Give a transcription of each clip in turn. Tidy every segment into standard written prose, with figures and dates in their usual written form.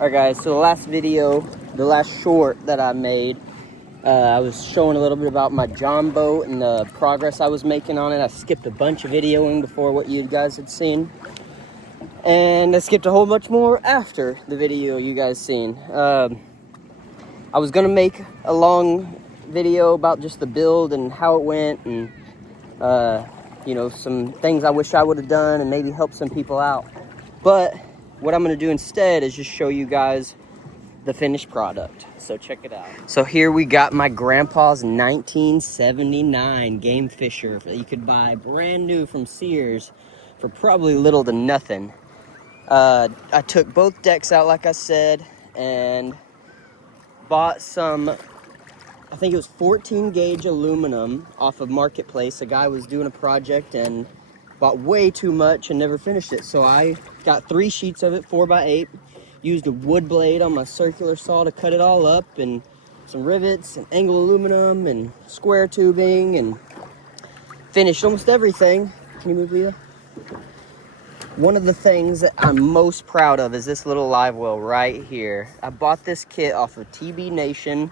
Alright guys, so the last video, the last short that I made, I was showing a little bit about my John boat and the progress I was making on it. I skipped a bunch of videoing before what you guys had seen. And I skipped a whole bunch more after the video you guys seen. I was gonna make a long video about just the build and how it went and you know, some things I wish I would have done and maybe help some people out. But what I'm gonna do instead is just show you guys the finished product. So check it out. So here we got my grandpa's 1979 Gamefisher that you could buy brand new from Sears for probably little to nothing. I took both decks out like I said and bought some, I think it was 14 gauge aluminum off of Marketplace. A guy was doing a project and bought way too much and never finished it. So I got 3 sheets of it, 4x8, used a wood blade on my circular saw to cut it all up, and some rivets and angle aluminum and square tubing, and finished almost everything. Can you move, Leah? One of the things that I'm most proud of is this little live well right here. I bought this kit off of TB Nation,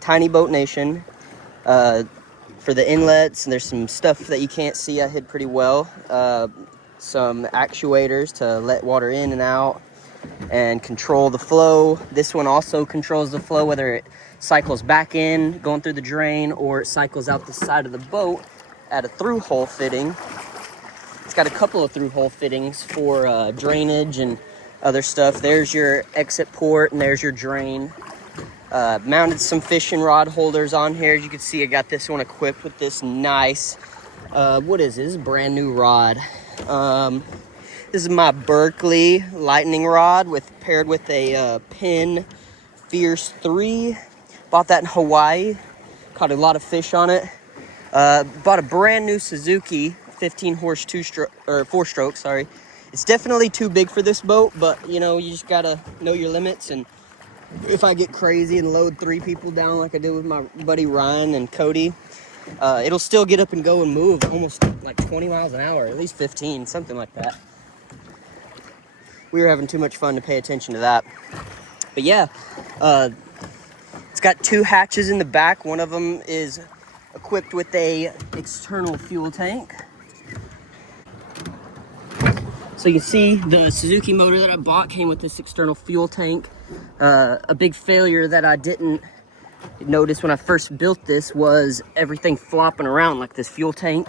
Tiny Boat Nation, for the inlets, and there's some stuff that you can't see I hid pretty well. Some actuators to let water in and out and control the flow. This one also controls the flow, whether it cycles back in going through the drain or it cycles out the side of the boat at a through hole fitting. It's got a couple of through hole fittings for drainage and other stuff. There's your exit port and there's your drain. Mounted some fishing rod holders on here. As you can see, I got this one equipped with this nice, what is this? This is a brand new rod. This is my Berkeley lightning rod paired with a Penn Fierce 3. Bought that in Hawaii. Caught a lot of fish on it. Bought a brand new Suzuki 15 horse 4-stroke, sorry. It's definitely too big for this boat, but you know, you just gotta know your limits. And if I get crazy and load 3 people down like I did with my buddy Ryan and Cody, it'll still get up and go and move almost like 20 miles an hour, at least 15, something like that. We were having too much fun to pay attention to that. But yeah, it's got 2 hatches in the back. One of them is equipped with a external fuel tank. So you can see the Suzuki motor that I bought came with this external fuel tank. A big failure that I didn't notice when I first built this was everything flopping around like this fuel tank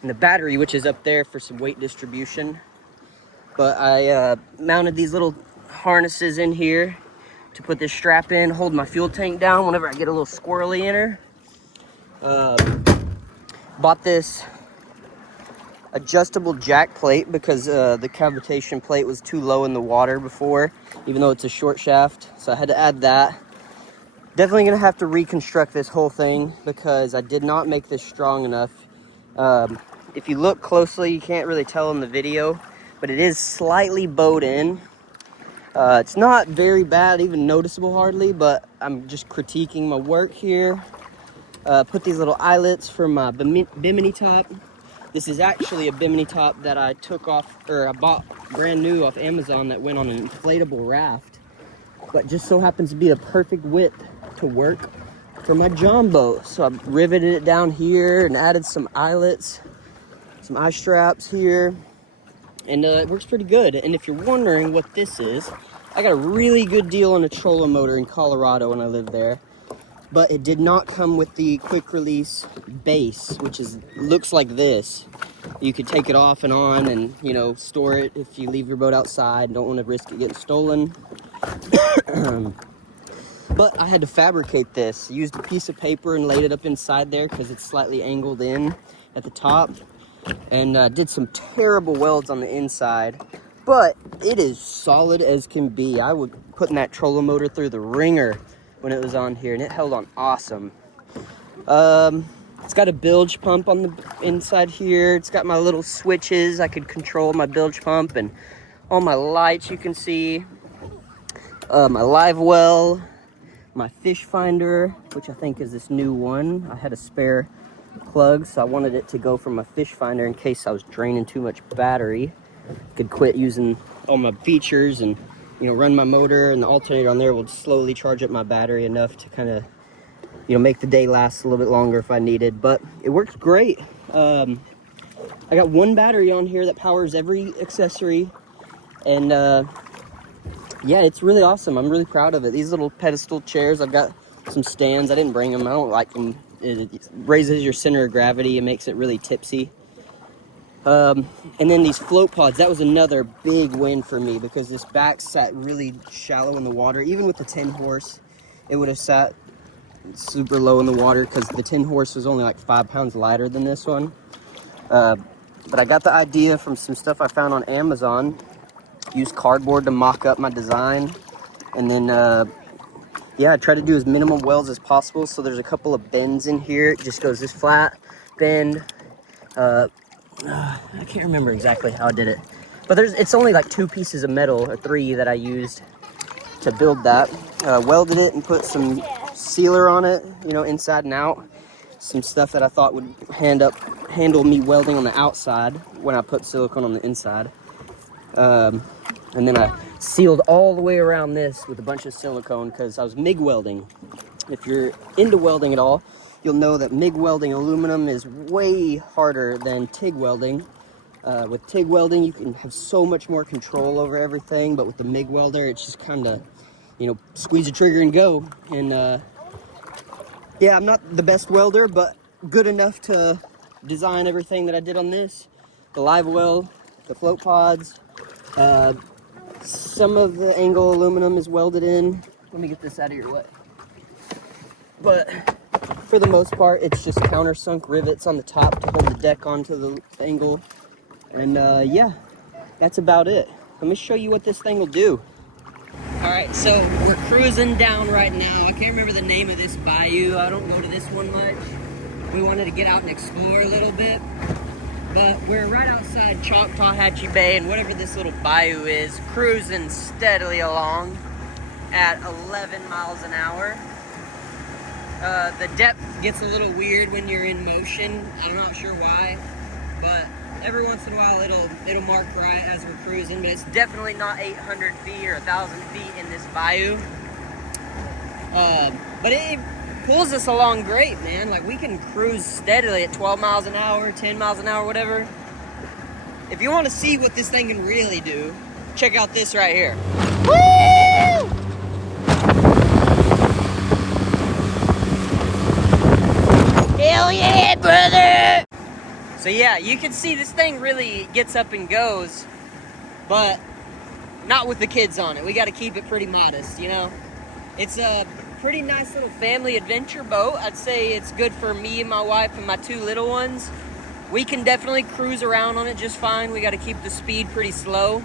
and the battery, which is up there for some weight distribution. But I mounted these little harnesses in here to put this strap in, hold my fuel tank down whenever I get a little squirrely in her. Bought this adjustable jack plate because the cavitation plate was too low in the water before, even though it's a short shaft. So I had to add that. Definitely gonna have to reconstruct this whole thing because I did not make this strong enough. If you look closely, you can't really tell in the video, but it is slightly bowed in. It's not very bad, even noticeable hardly, but I'm just critiquing my work here. Put these little eyelets for my bimini top. This is actually a bimini top that I took off, or I bought brand new off Amazon that went on an inflatable raft, but just so happens to be a perfect width to work for my John boat. So I riveted it down here and added some eyelets, some eye straps here, and it works pretty good. And if you're wondering what this is, I got a really good deal on a trolling motor in Colorado when I lived there. But it did not come with the quick release base, which looks like this. You could take it off and on and, you know, store it if you leave your boat outside and don't want to risk it getting stolen. But I had to fabricate this. Used a piece of paper and laid it up inside there because it's slightly angled in at the top. And did some terrible welds on the inside. But it is solid as can be. I would put that trolling motor through the ringer when it was on here, and it held on awesome. It's got a bilge pump on the inside here. It's got my little switches. I could control my bilge pump and all my lights you can see. My live well, my fish finder, which I think is this new one. I had a spare plug, so I wanted it to go from my fish finder in case I was draining too much battery. Could quit using all my features and run my motor, and the alternator on there will slowly charge up my battery enough to kind of, make the day last a little bit longer if I needed. But it works great. I got one battery on here that powers every accessory, and yeah, it's really awesome. I'm really proud of it. These little pedestal chairs, I've got some stands. I didn't bring them. I don't like them. It raises your center of gravity and makes it really tipsy. And then these float pods, that was another big win for me, because this back sat really shallow in the water. Even with the 10 horse, it would have sat super low in the water, because the 10 horse was only like 5 pounds lighter than this one. But I got the idea from some stuff I found on Amazon. Used cardboard to mock up my design, and then yeah, I try to do as minimum welds as possible. So there's a couple of bends in here. It just goes this flat bend. I can't remember exactly how I did it, but it's only like 2 pieces of metal, or 3, that I used to build that. Welded it and put some sealer on it, inside and out. Some stuff that I thought would handle me welding on the outside when I put silicone on the inside. And then I sealed all the way around this with a bunch of silicone, because I was MIG welding. If you're into welding at all, you'll know that MIG welding aluminum is way harder than TIG welding. With TIG welding, you can have so much more control over everything, but with the MIG welder, it's just kind of, squeeze the trigger and go. And yeah, I'm not the best welder, but good enough to design everything that I did on this. The live well, the float pods, some of the angle aluminum is welded in. Let me get this out of your way. But for the most part, it's just countersunk rivets on the top to hold the deck onto the angle. And yeah, that's about it. Let me show you what this thing will do. All right, so we're cruising down right now. I can't remember the name of this bayou. I don't go to this one much. We wanted to get out and explore a little bit. But we're right outside Choctawhatchee Bay, and whatever this little bayou is, cruising steadily along at 11 miles an hour. The depth gets a little weird when you're in motion. I'm not sure why, but every once in a while it'll mark right as we're cruising, but it's definitely not 800 feet or 1,000 feet in this bayou. But it pulls us along great, man. Like, we can cruise steadily at 12 miles an hour, 10 miles an hour, whatever. If you want to see what this thing can really do, check out this right here. Woo! Hell yeah, brother! So yeah, you can see this thing really gets up and goes, but not with the kids on it. We got to keep it pretty modest, It's a pretty nice little family adventure boat. I'd say it's good for me and my wife and my 2 little ones. We can definitely cruise around on it just fine. We got to keep the speed pretty slow,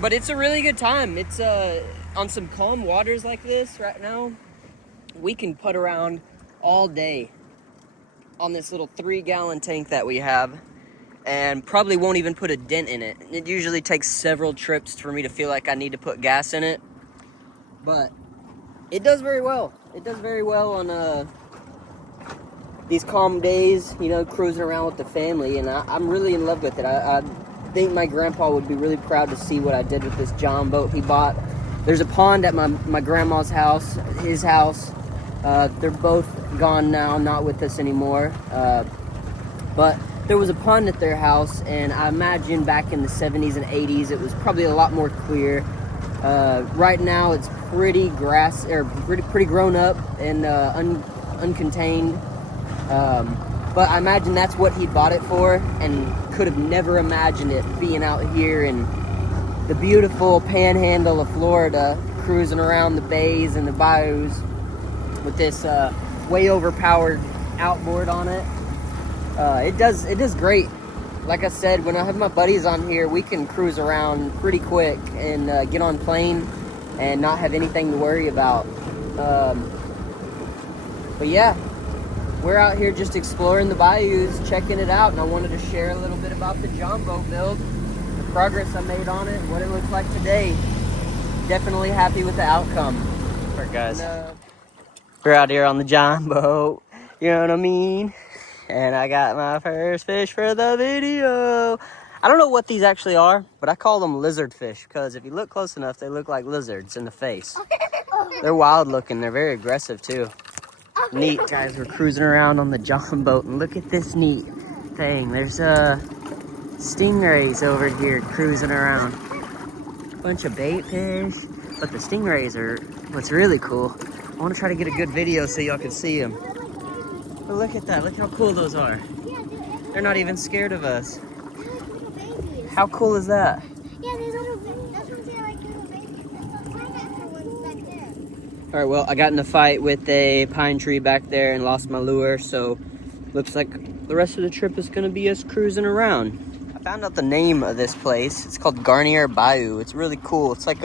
but it's a really good time. It's on some calm waters like this right now, we can put around all day on this little 3-gallon tank that we have, and probably won't even put a dent in it. It usually takes several trips for me to feel like I need to put gas in it, but it does very well. It does very well on these calm days, cruising around with the family, and I'm really in love with it. I think my grandpa would be really proud to see what I did with this John boat he bought. There's a pond at my grandma's house, his house. They're both gone now, not with us anymore. But there was a pond at their house, and I imagine back in the 70s and 80s, it was probably a lot more clear. Right now, it's pretty pretty grown up and uncontained. But I imagine that's what he bought it for, and could have never imagined it being out here in the beautiful panhandle of Florida, cruising around the bays and the bayous with this way overpowered outboard on it. It does great. Like I said, when I have my buddies on here, we can cruise around pretty quick and get on plane and not have anything to worry about. But yeah, we're out here just exploring the bayous, checking it out, and I wanted to share a little bit about the John boat build, the progress I made on it, and what it looks like today. Definitely happy with the outcome. All right, guys. We're out here on the John boat, you know what I mean? And I got my first fish for the video. I don't know what these actually are, but I call them lizard fish because if you look close enough, they look like lizards in the face. They're wild looking. They're very aggressive too. Neat, guys. We're cruising around on the John boat, and look at this neat thing. There's stingrays over here cruising around. Bunch of bait fish, but the stingrays are what's really cool. I want to try to get a good video so y'all can see them. But look at that. Look how cool those are. They're not even scared of us. How cool is that? Yeah, there's little babies. That's what they like little babies. That's ones back there. All right, well, I got in a fight with a pine tree back there and lost my lure, so looks like the rest of the trip is gonna be us cruising around. I found out the name of this place. It's called Garnier Bayou. It's really cool. It's like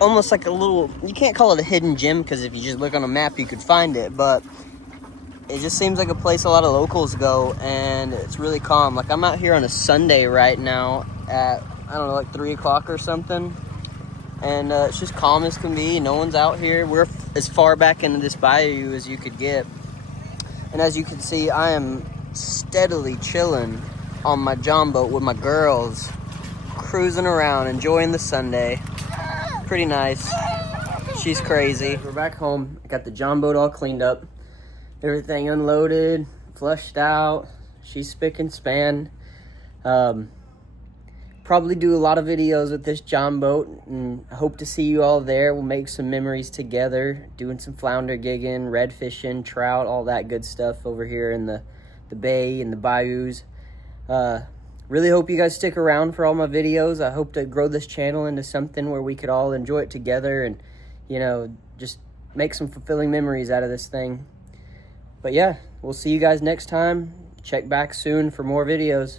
almost like a little, you can't call it a hidden gem because if you just look on a map, you could find it, but it just seems like a place a lot of locals go, and it's really calm. Like, I'm out here on a Sunday right now at, I don't know, like 3 o'clock or something. And it's just calm as can be. No one's out here. We're as far back into this bayou as you could get. And as you can see, I am steadily chilling on my John boat with my girls, cruising around, enjoying the Sunday. Pretty nice. She's crazy. We're back home. I got the John boat all cleaned up. Everything unloaded, flushed out. She's spick and span. Probably do a lot of videos with this John boat, and I hope to see you all there. We'll make some memories together, doing some flounder gigging, red fishing, trout, all that good stuff over here in the bay and the bayous. Really hope you guys stick around for all my videos. I hope to grow this channel into something where we could all enjoy it together and, you know, just make some fulfilling memories out of this thing. But yeah, we'll see you guys next time. Check back soon for more videos.